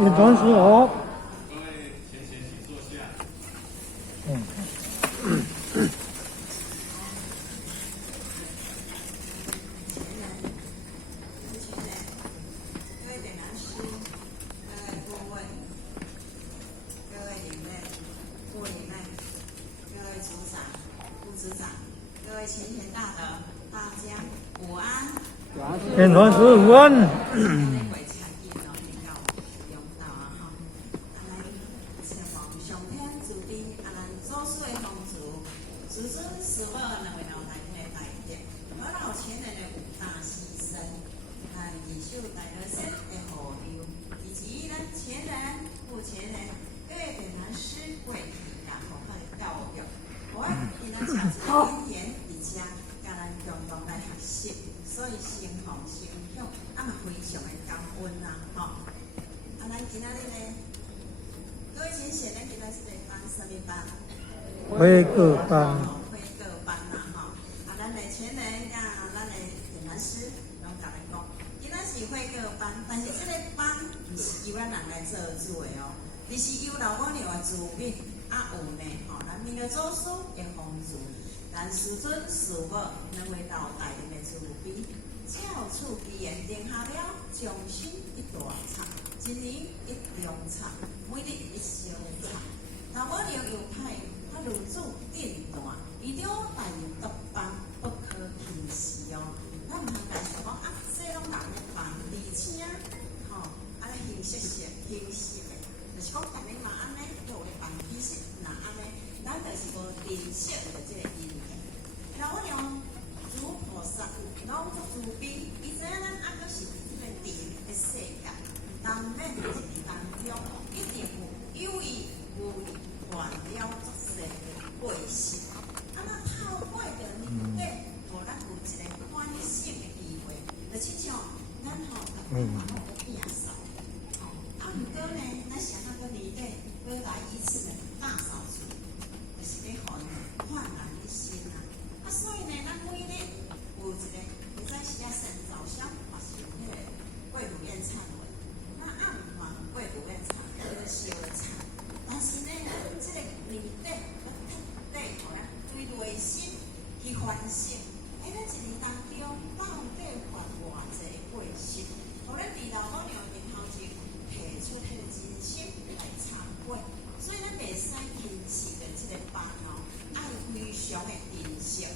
引传所。各位先请坐下。各位点燃师、各位顾问、各位领队、副领队、各位组长、副组长、各位前贤大德，大家午安。引传所午安。子孙死后，两位老太太大德，我老前人的五大牺牲，艺术大德先的护佑，以及咱前人、副前人各位点燃师为大家好好的教育，我今仔讲一个经验，而且甲咱共同来学习，所以心放心享，嘛非常的感恩呐，吼。咱今仔日呢，各位先生，咱今仔是来班什么班？会各班。会各班啦，吼！咱的前人甲咱的点燃师拢甲咱讲，今仔是会各班，但是这个班毋是由咱人来做主的哦，而是由老母娘的助命，有呢，吼，咱面对祖师的帮助，咱师尊师母两位老大人的慈悲，教处机缘定下了，终身一大场，一年一中场，每日一小场，老母娘又派。如主定断，一定要带入独班，不可轻视哦。咱唔通讲想讲这拢人的班，而且吼，形式的，就是讲大家嘛安尼做的班，其实那安尼，咱就是无认识的这个因缘。老母娘主菩萨拢足慈悲，伊知影咱还阁是这个地的世界，难免一日当中一定有意无意换了。过世，那透过着面对，互咱有一个反省的机会，就亲像咱吼，逐个嘛拢有摒扫，吼，毋过呢，咱想那个面对，过来一次的大扫除，就是要互焕然一新啊。所以呢，咱每日有一个，会使时啊，先早上嘛是迄个过路宴忏悔，暗嘛过路宴忏，就是烧忏，但是呢，咱这个面对。对内心去反省，咱一日当中到底犯偌济过失，互咱伫老母娘面头前提出迄个真心来忏悔，所以咱袂使轻视着即个班哦，爱非常的珍惜。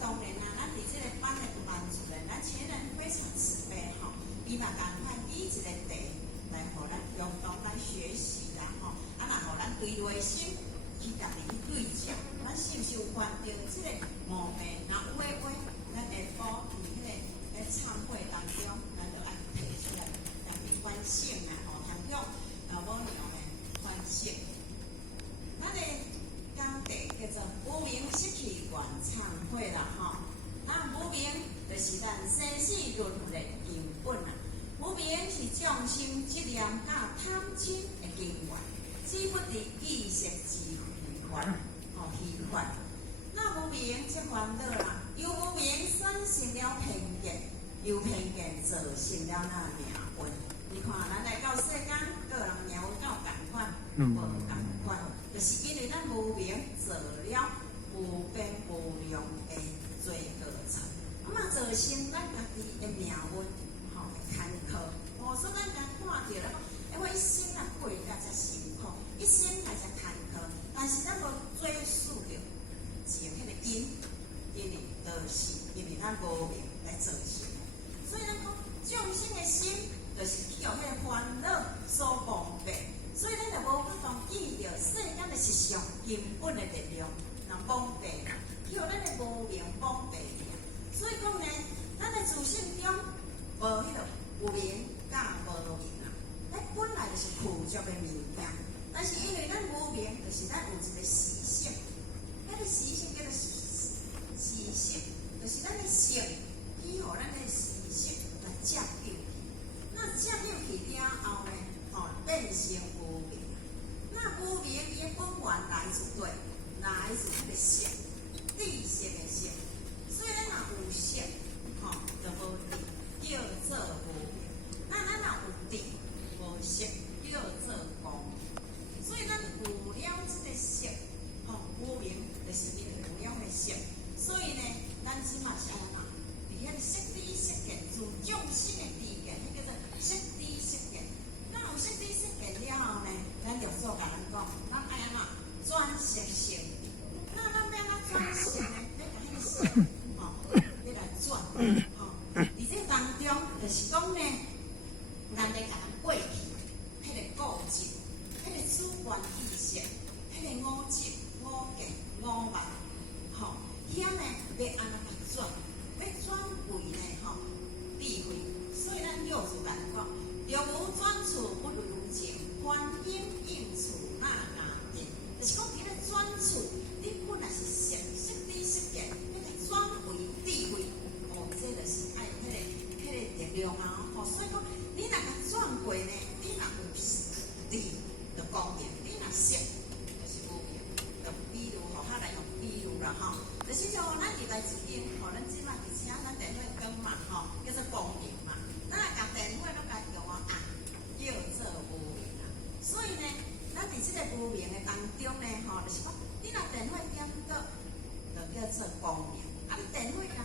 当然啦，咱伫即个班的班主任，咱前人非常慈悲吼，伊嘛赶快以一个题来互咱共同来学习啦吼，若互咱对内心。去家己去对照，咱是毋是有犯着即个毛病？若有诶话，咱下晡伫迄个忏悔当中，咱就爱提出来，家己反省啦吼，向老母娘诶反省。咱诶讲题叫做无明失去原忏悔啦吼。那无明就是咱生死轮回根本啦。无明是众生执念甲贪嗔诶根源，只不伫意识之虚幻，那无明即烦恼啦，由无明产生了偏见，由偏见造成了那命运。你看，咱来到世间，个人命运敢有共款？无共款，就是因为咱无明做了无边无量的罪恶场，造成咱家己的命运吼坎坷。所以咱甲看到了，我一生啊过甲遮辛苦，一生来遮坎坷。但是咱无追溯着前迄个因，因为就是因为咱无明来造成的。所以咱讲众生的心，就是去互迄个烦恼所蒙蔽，所以咱就无法当见着世间的实相根本的力量，人蒙蔽啦，去互咱的无明蒙蔽去。所以讲呢，咱的自性中无迄个有明甲无明啊，咱本来就是附属的物件。但是因为咱无明，就是咱有一个习性，咱的习性叫做习性，就是咱的性，去互咱的习性来接入去。那接入去了后呢，变成无明。那无明伊的本源来自对，来自咱的性，知识的性。所以咱若有性，就无知，叫做无明。那咱若有知，无识，叫五级、五格、五万，吼，遐呢要安怎甲转？要转为呢吼智慧，所以咱六祖来讲，若无转处不如情，观音应处那难定。就是讲，迄个转处，你本来是识知识见，要甲转为智慧，哦，这就是爱迄个力量啊！哦，所以讲，你若甲转过呢，你若有智，就光明；你若识，就是无明。就比如吼，较来用比如啦吼，就是像咱入来一间，吼，咱即摆伫车，咱电火光嘛，吼，叫做光明嘛。咱若甲电火拢甲用啊暗，叫做无明啊。所以呢，咱伫即个无明的当中呢，吼，就是讲，你若电火点倒，就叫做光明；啊，你电火甲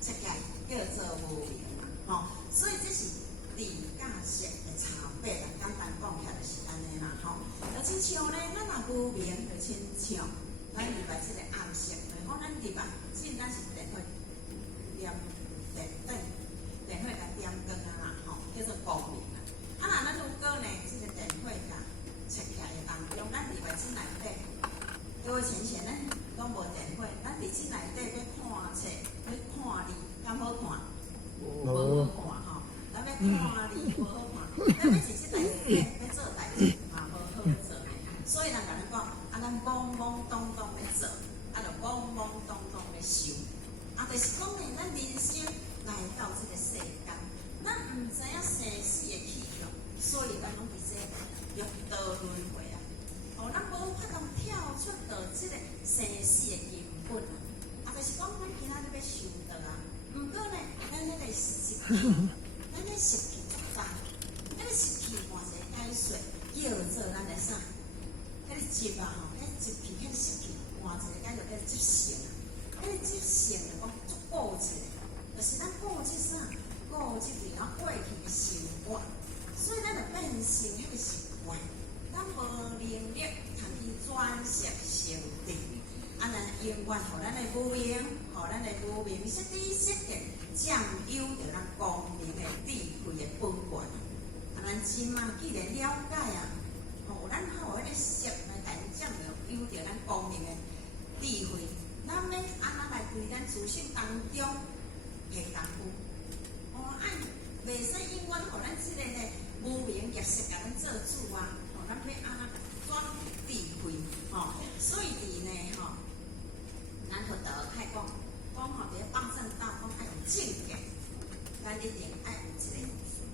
切起来，叫做无明嘛，吼。所以这是智甲识的差别啦。简单讲起来就是安尼啦，吼。就亲像呢，咱若无明，就亲像咱入来即个暗色，就是讲咱入来，即咱是电火点电火甲点光啊啦，吼，叫做光明啦。啊，若咱如果呢，即个电火甲切起来的当中，咱入来即内底，各位浅浅咱拢无电火，咱伫即内底要看册，要看字，敢好看？无好看吼，咱要看字无好看，咱要是即内底要做代志嘛无好做，所以人甲咱讲，啊，咱懵懵懂懂咧做，啊，就懵懵懂懂咧想，啊，就是讲呢，咱人生来到即个世间，咱毋知影生死的去向，所以咱拢伫这六道轮回啊，哦，咱无法通跳出到即个生死的根本啊，啊，就是讲咱今仔日要修道啊。毋过呢，咱迄个习气，咱迄习气足重，迄个习气换一个解说，叫做咱的啥？迄个习啊吼，迄个习气，迄个习气换一个解说叫习性啊。迄个习性就讲足固执的，就是咱固执啥？固执然后过去的习惯，所以咱就变成迄个习惯，咱无能力通去转识成定。啊，咱永远互咱的无明，互咱的无明识知识见，占有着咱光明的智慧的本源。啊，咱即马既然了解啊，吼，咱互迄个识来甲因占有着咱光明的智慧，咱要安怎来对咱自身当中下功夫？哦，爱袂使永远互咱即个呢无明业识甲咱做主啊！吼，咱要安怎转智慧？吼，所以伫呢，吼。咱佛道开讲，讲吼，伫放正道，讲爱有正见，咱一定爱有一个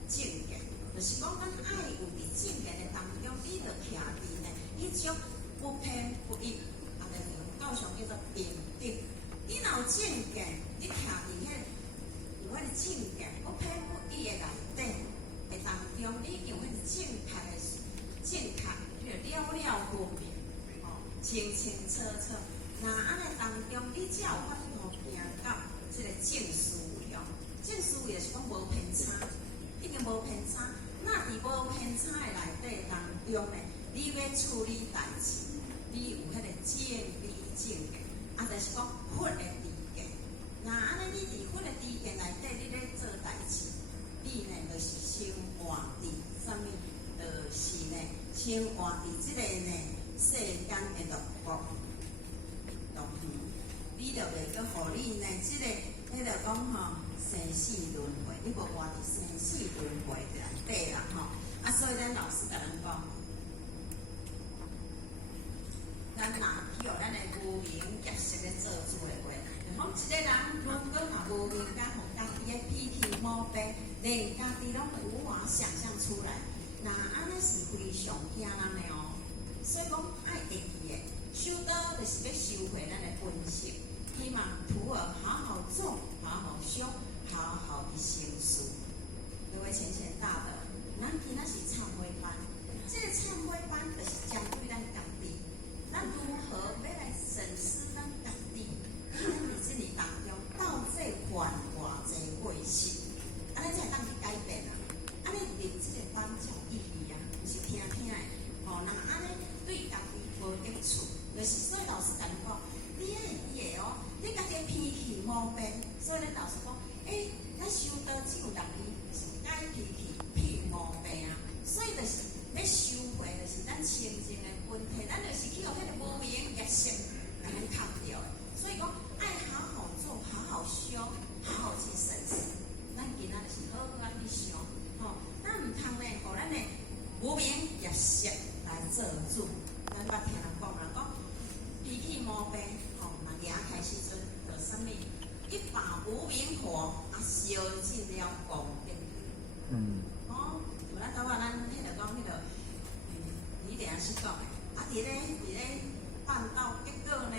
正见，就是讲咱爱有伫正见的当中，你着徛伫呢，迄种不偏不倚，啊，就是教上叫做平等。你若有正见，你徛伫迄有迄个正见，不偏不倚的内底的当中，你有迄个正确的正确，就了了分明，哦，清清楚楚。那安尼当中，你才有法度行到即个正思维哦。正思维就是讲无偏差，已经无偏差。那伫无偏差的内底当中呢，你要处理代志，你有迄个正理正见，啊，就是讲佛的知见。那安尼你伫佛的知见内底，你咧做代志，你呢就是生活伫啥物？就是呢，生活伫即个呢世间的乐国。你就袂阁互你呢，即个，迄个讲吼，生死轮回，你无活伫生死轮回内底啦吼。啊，所以咱老师甲咱讲，咱若去互咱的无明业识咧做主的话，就讲一个人如果若无明甲互家己的脾气毛病，连家己拢无法想象出来，那安尼是非常惊人的哦。所以讲爱会记的。修道就是要收回咱的本性，希望徒儿好好种，好好修，好好的行事。各位浅浅大德，咱今仔是忏悔班，这个忏悔班就是针对咱家己，咱如何要来审视咱家己，咱伫这里当中到底犯偌济过失，安尼才会当去改变啊！安尼入这个班才有意义啊，就是听听的，吼，人安尼对家斗，结果呢，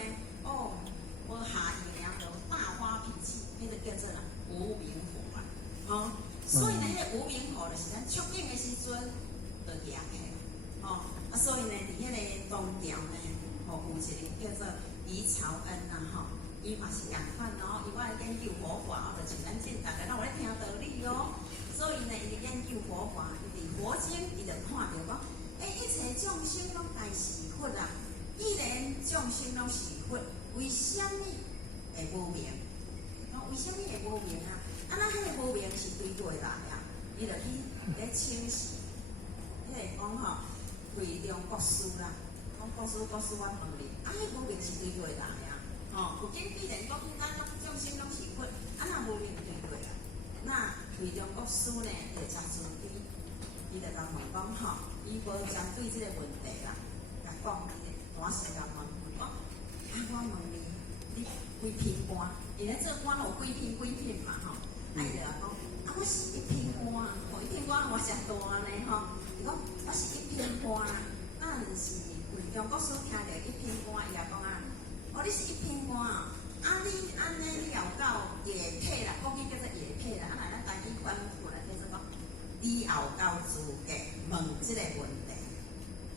无下赢就大发脾气，迄个叫做无名火啊，所以呢，迄个无名火就是咱出境的时阵就举起，所以呢，伫迄个东条呢，有一个叫做余朝恩啊，伊嘛是共款哦，伊爱研究佛法，就是咱正大家拢有咧听道理哦。所以呢，伊就研究佛法，伊伫佛经，伊就看到讲，一切众生拢该是佛啊。既然众生拢是佛，为什么会无明？为什么会无明啊？咱迄个无明是对过来啊，伊就去咧清洗。迄个讲会中国师啦，讲国师，我问你，迄无明是对过来啊？有经既然讲咱众生拢是佛，若无明对过来，那会中国师呢就真自卑，伊就甲问讲伊无针对即个问题啦，甲讲单时甲问讲，我问你几品官？伊咧做官有几品嘛伊就讲，我是一品官，一品官我真大呢伊讲我是一品官，咱是为中国师听着一品官，伊也讲你是一品官你安尼你也有够野配啦，国语叫做野配啦，咱台语翻过来叫做讲，你也有够资格问即个问题。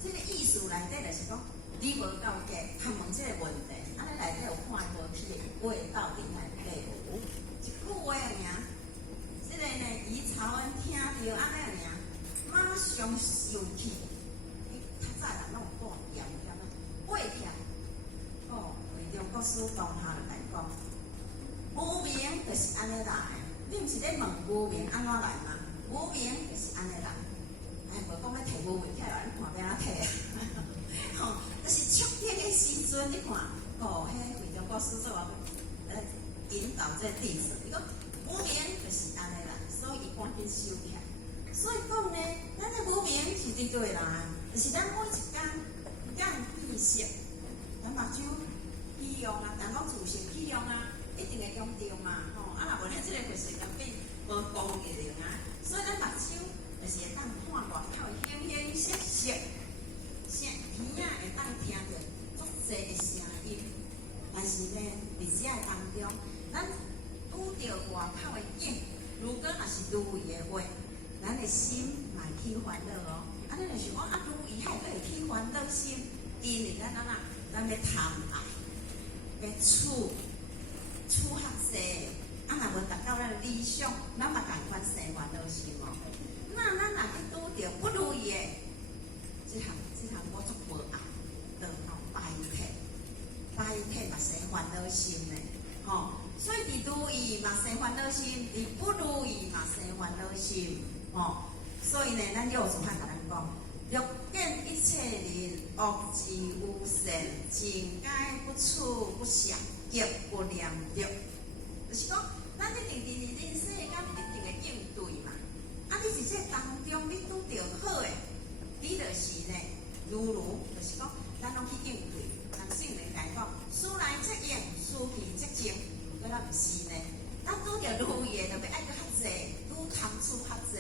即个意思内底就是讲，你无够格，通问即个问题，安尼内底有看无起的话到底内底有一句话尔。即个呢，余朝恩听到安尼尔，马上生气。较早人拢有讲严严啊，背起来。为中国师当下就来讲，无明就是安尼来的。你毋是咧问无明安怎来吗？无明就是安尼来。无讲要摕无明起来，你看要安怎摕？就是出境的时阵，你看，迄为中国师做引导这弟子，伊讲无明就是安尼来，所以伊赶紧收起来。所以讲呢，咱这无明是伫对来，就是咱每一天养意识，咱目睭起用啊，但讲自性起用啊，一定会用到嘛，若无咧，即个就是根本无功能啊。所以咱目睭就是会当看外口形形色色，耳仔会当听到足侪的声音，但是呢，伫遮当中，咱拄着外口的景，如果若是如意的话，咱的心嘛会起烦恼哦。咱就是讲如意还会起烦恼心，因为咱要贪爱，要处较济，若无达到咱的理想，咱嘛共款生烦恼心哦。那咱若去拄着不如意的，这项我足无爱，就摆体嘛生烦恼心呢，所以伫如意嘛生烦恼心，伫不如意嘛生烦恼心，所以呢，咱有时番甲咱讲，欲见一切人，恶之有善，尽该不处不想，亦不念着。就是讲，咱一定伫人世间一定会应对嘛。你是这当中你拄着好诶，你就是呢，如就是讲，咱拢去应对。人圣人来讲，书来则应，书去则精，咱毋是呢。咱拄着如意诶，就要爱搁较济，愈贪处较济。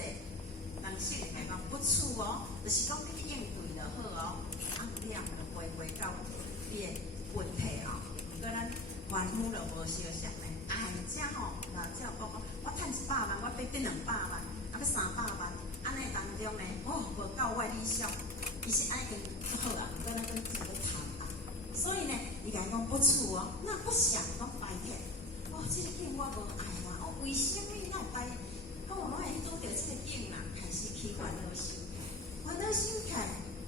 人圣人来讲，不处就是讲你去应对就好你也就回到你诶问题如果咱烦恼就无相像呢，这这有讲我趁100万，我要变200万，要300万，安尼当中呢，无到我理想，伊是爱跟好毋过咱跟一个贪所以呢，伊甲伊讲不处那不想讲白天，这个景我无爱啦，为什么咱白？我会拄着这个景啦，开始起烦恼心，烦恼心起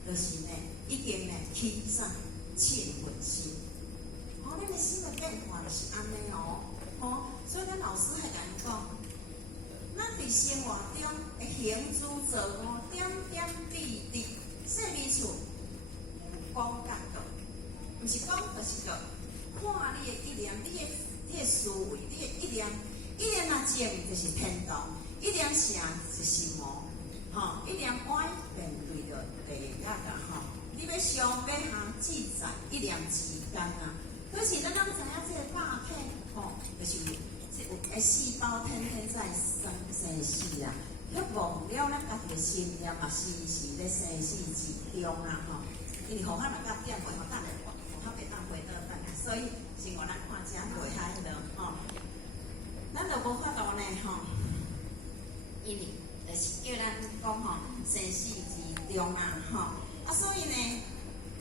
就是呢，已经呢起啥嗔恨心。咱的心的变化就是安尼所以咱老师还甲伊讲，咱伫生活中会行诸做恶，点点滴滴，细微处讲觉到，毋是讲就是个看你的一念，你的思维，你的一念若正就是天道。一念邪就是魔，一念歪便对着地狱你要上要下自在，一念之间可是咱知影这个肉体，就是有个细胞天天在生死却忘了咱家己的心念嘛，时时咧生死之中因为互咱嘛甲点袂，互咱来，互较袂当生死之中啊，吼！啊，所以呢，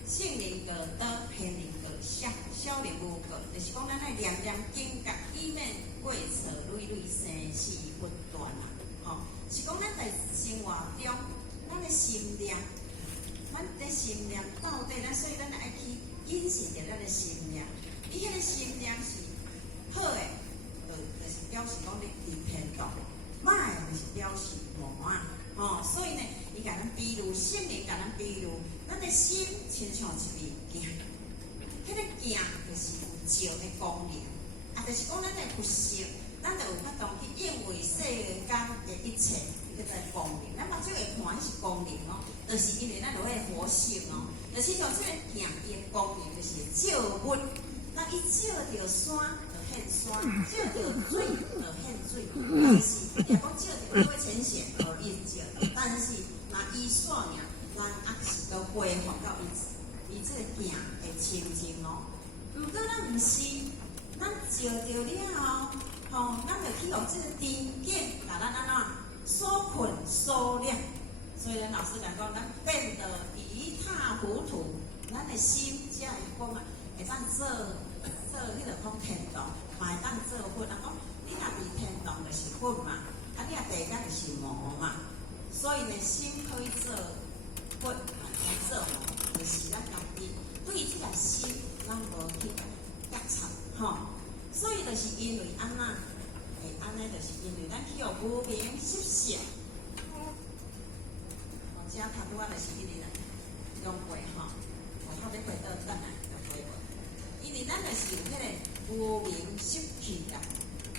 圣灵个倒，偏灵个小，小灵无个，就是讲咱爱念念经觉，以免过错累累生死不断啊，吼！是讲咱在生活中，咱的心念，咱的心念到底，咱所以咱爱去引信着咱的心念，伊迄个心念是好诶，就是表示讲你伫天堂。歹就是表示无啊，吼，所以呢，伊甲咱比如圣灵甲咱比如，咱的心亲像一面镜，迄个镜就是有照的光亮，啊，就是讲咱的佛性，咱就有法度去应为世间的一切，叫做光亮。咱目睭会看，迄是光亮哦，就是因为咱有迄个佛性哦，就是像这个镜伊的光亮就是照物，那伊照着山。现山，照着水就现水，但是也讲照着多浅显而印照，但是那伊线尔，咱还是都恢复到伊这个镜的清净哦。如果咱唔是，咱照着了后，咱就去用这个灯镜，把咱安怎所困所亮。所以咱老师讲咱变得一塌糊涂，咱的心才会讲啊，会当做迄个讲天堂，嘛会当做佛。人讲你若伫天堂就是佛嘛，啊你若地界就是魔嘛。所以呢，心可以做佛，也可以做魔，就是咱家己对即个心，咱无去觉察，吼。所以就是因为安那，会安尼就是因为咱去用无明习性。我遮头拄仔就是因为用过吼，我头咧回到等来就回过。因为咱就是有迄个无明习气啦，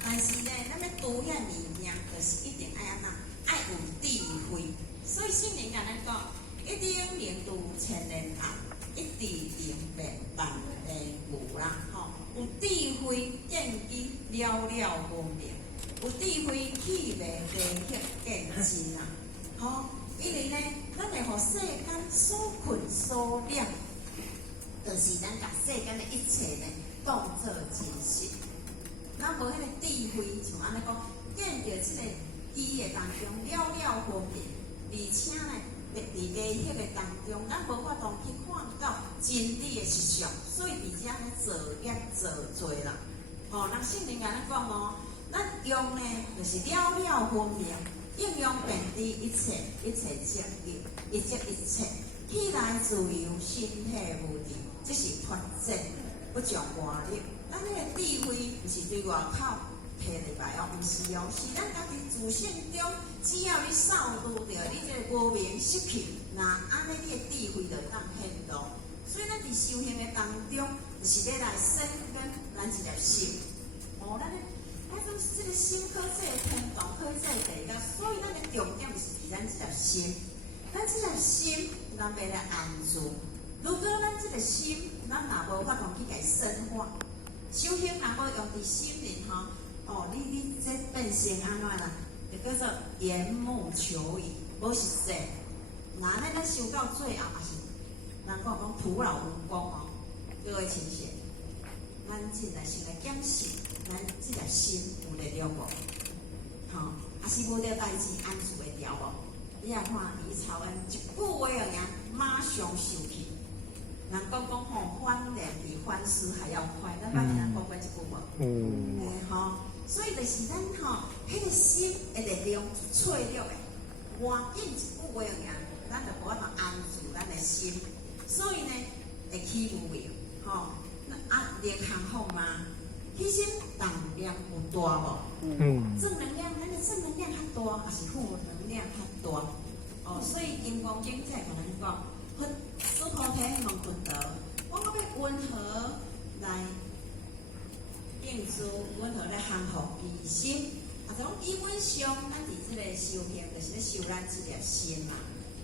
但是呢，咱要拄遐物件，就是一定爱安怎，爱有智慧。所以圣灵甲咱讲，一定明度千年后，一直明白万年无啦，吼。有智慧见机了了分明，有智慧气味地血见真啊，吼。因为呢，咱会互世间所困所了。就是咱甲世间的一切呢，当作真实。咱无迄个智慧，像安尼讲，见着即个伊的当中了了分明，而且呢，伫个迄个当中，咱无法度去看到真理的实相，所以伫遮呢造业造罪啦。吼，咱圣灵甲咱讲哦，咱用呢就是了了分明，应用遍知一切正义，一切。气来自由，身体无敌，这是发展，不讲外力。咱迄个智慧，不是对外口摕入来哦，毋是哦，是咱家己自性中，只要你扫除掉你这个无明习气，那安尼你的智慧就当显露。所以咱伫修行的当中，就是咧来深耕咱一粒心。哦，咱种这个心可这个天堂，可这个地界，所以咱的重点是伫咱一粒心。咱这粒心，咱要来安住。如果咱这个心，咱若无法度去甲深化，修行若无用伫心灵吼，哦，你这变成安怎啦？就叫做缘木求鱼，无实际。那咱修到最后，也是人讲徒劳无功哦。各位亲戚，咱真来先来检视，咱这粒心有力量无？吼，还是无着代志安住会调无？你啊看李朝恩一句话而言，马上受气。人讲吼，翻脸比翻尸还要快，咱捌听人讲过一句无？吼，所以就是咱吼，迄个心的力量脆弱的，赶紧一句话而言，咱就无法度安住咱的心。所以呢，会起无明，吼，啊，连行好嘛，迄心重量有大无？正能量，咱的正能量较大，还是负能量较大？哦，所以金刚经才可能讲，佛菩提望佛道，我要温和来应诸，温和来降伏疑心。啊，就讲基本上，咱伫即个修行，就是咧修咱即粒心嘛。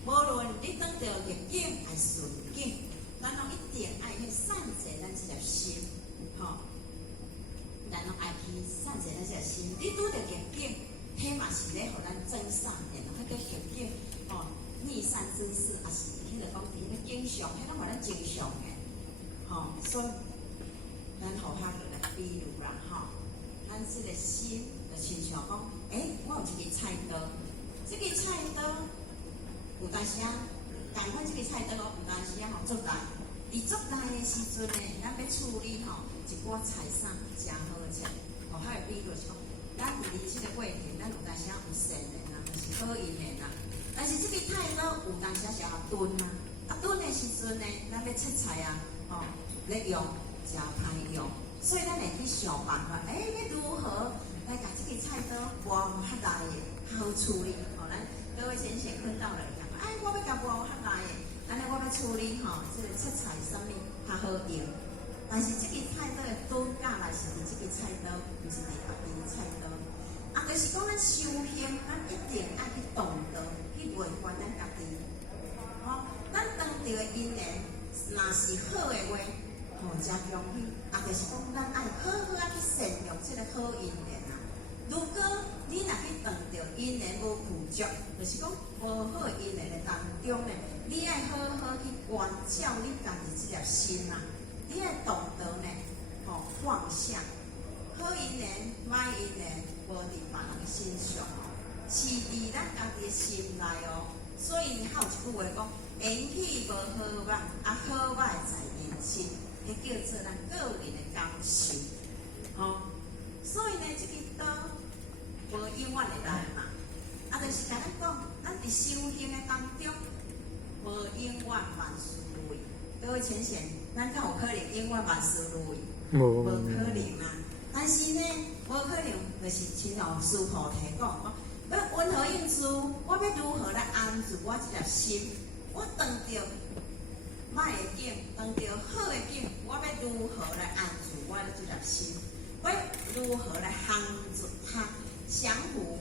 无论你当着逆境还是顺境，咱拢一定爱去善解咱即粒心，吼。咱拢爱去善解咱即粒心。你拄着逆境，迄嘛是咧，互咱增善的，迄个逆境，吼，逆善之事，也是迄个讲伫迄个经上，迄拢互咱正常的，吼。所以，咱互他就来比如啦，吼，咱即个心就亲像讲，我有一支菜刀，这个菜刀，有当时啊，共款即个菜刀有当时啊吼做大，伫做大的时阵呢，咱要处理吼一寡菜衫真好食。哦，还有比如是讲，咱伫即个过程，咱有当时啊有善的啦，就是好用的啦。但是即个菜刀有当时啊是要炖啊，炖的时阵呢，咱要切菜啊，吼，咧用真歹用，所以咱会去想办法，要如何来把即个菜刀磨较大的，较好处理。吼，咱各位先生看到了，讲，我要甲磨较大的，安尼我要处理吼，即个切菜啥物较好用。但是即个菜刀的刀架来是伫即个菜刀，毋是伫别边的菜刀。就是讲咱修行，咱一定爱去懂得去维管咱家己。咱当着的因缘，若是好的话，真恭喜。就是讲咱爱好好啊去善用即个好因缘啊。如果你若去当着因缘无富足，就是讲无好的因缘的当中呢，你爱好好去关照你家己即粒心啊。你爱懂得呢，放下好因缘、歹因缘，无伫别人的身上哦，是伫咱家己的心内哦。所以还有一句话讲：缘起无好歹，好歹在人心，迄叫做咱个人的感受。所以呢，这个刀无永远会来嘛。就是甲咱讲，咱伫修行的当中，无永远万事如意。各位浅显，咱敢有可能永远万事如意？无可能啊！但是呢，无可能，就是亲像师父提讲，要温和应处，我要如何来安住我这粒心？我当着歹的境，当着好的境，我要如何来安住我这粒心？我如何来降住它？降服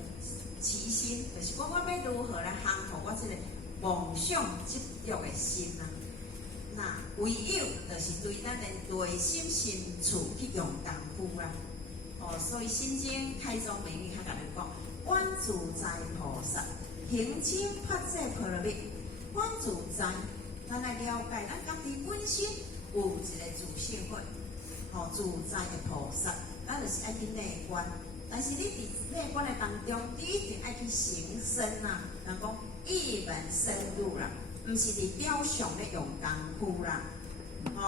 其心，就是讲我要如何来降服我这个妄想执着的心啊？那唯有就是对咱的内心深处去用功夫啦。所以《心经》开宗明义，他甲你讲：观自在菩萨行深法界波罗蜜。观自在，咱来了解咱家己本身有一个自性法，自在的菩萨，咱就是爱去内观。但是你伫内观的当中，你一定爱去行深啦，人讲一门深入啦。毋是伫表象咧用功夫啦，你若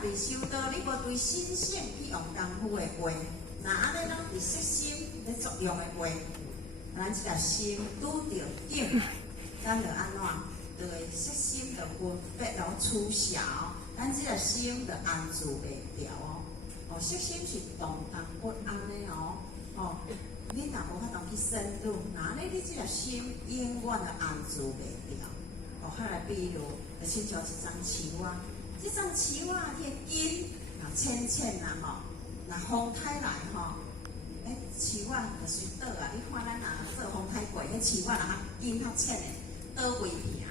伫修道，你无对心性去用功夫的话，那安尼拢伫色心咧作用的话，咱即个心拄着境，咱就安怎？就会色心就分别拢取消，咱即个心就安住袂了哦。色心是动荡不安的哦。你若无法度去深入，那安尼你即个心永远就安住袂了。再来，比如，就亲像一张树啊，这张树啊，迄个根若浅浅啊若风台来树啊就是倒啊。你看咱做风台过，迄树啊根较浅的，倒规片，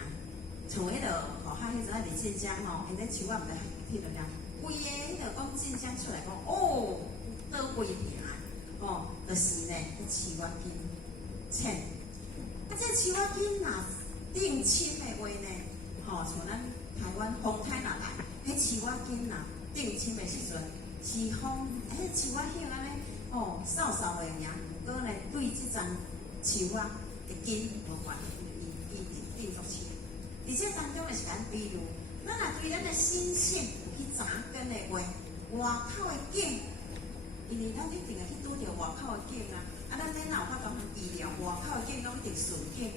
像迄个迄阵伫晋江迄个树啊，毋知迄个啥，规个迄个讲晋江出来讲，倒规片，就是呢，迄树啊根浅，这树啊根若定亲的话呢，像咱台湾风台若来，迄树仔根若定亲的时阵，是风，迄树仔叶安尼，扫扫的名，不过呢，对即张树仔的根无关，伊定作亲。而且当中的是咱比如，咱若对咱的心性有去扎根的话，外口的境，因为咱一定会去拄着外口的境啊，咱哪有法度通医疗外口的境拢一定顺境。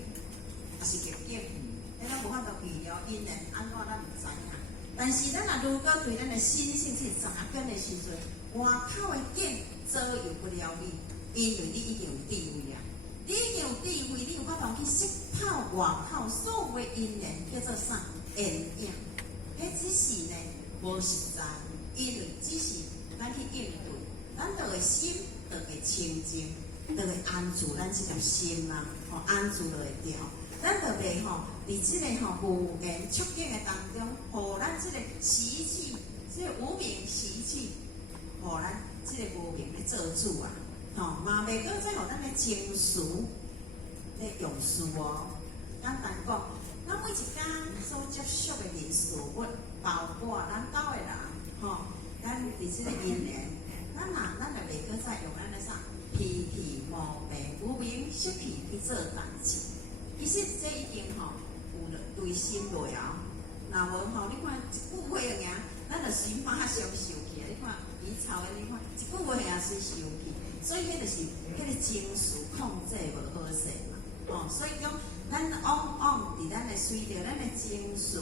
是逆境，咱无法度预料因缘安怎，咱毋知影。但是咱如果对咱的心性去扎根的时阵，外口的境左右不了你，因为你已经有智慧啊。你已经有智慧，你有法度去识透外口所有的因缘叫做啥缘影。迄只是呢无实在，因为只是咱去应对，咱就会心就会清净，就会安住咱这粒心啊，安住就会掉。咱就袂伫即个无缘促境的当中，互咱即个习气，即个无明习气，互咱即个无明咧做主啊，嘛袂搁再互咱的情绪咧用事哦。简单讲，咱每一天所接触的人事物，包括咱兜的人，咱伫即个因缘，咱就袂搁再用咱的啥脾气、毛病、无明习气去做代志。其实这已经有对心落啊。那无吼，你看一句话尔，咱就随马上受去啊！你看伊吵的，你看一句话也随受去，所以迄就是迄个情绪控制无好势嘛。哦，所以讲咱往伫咱的随着咱的情绪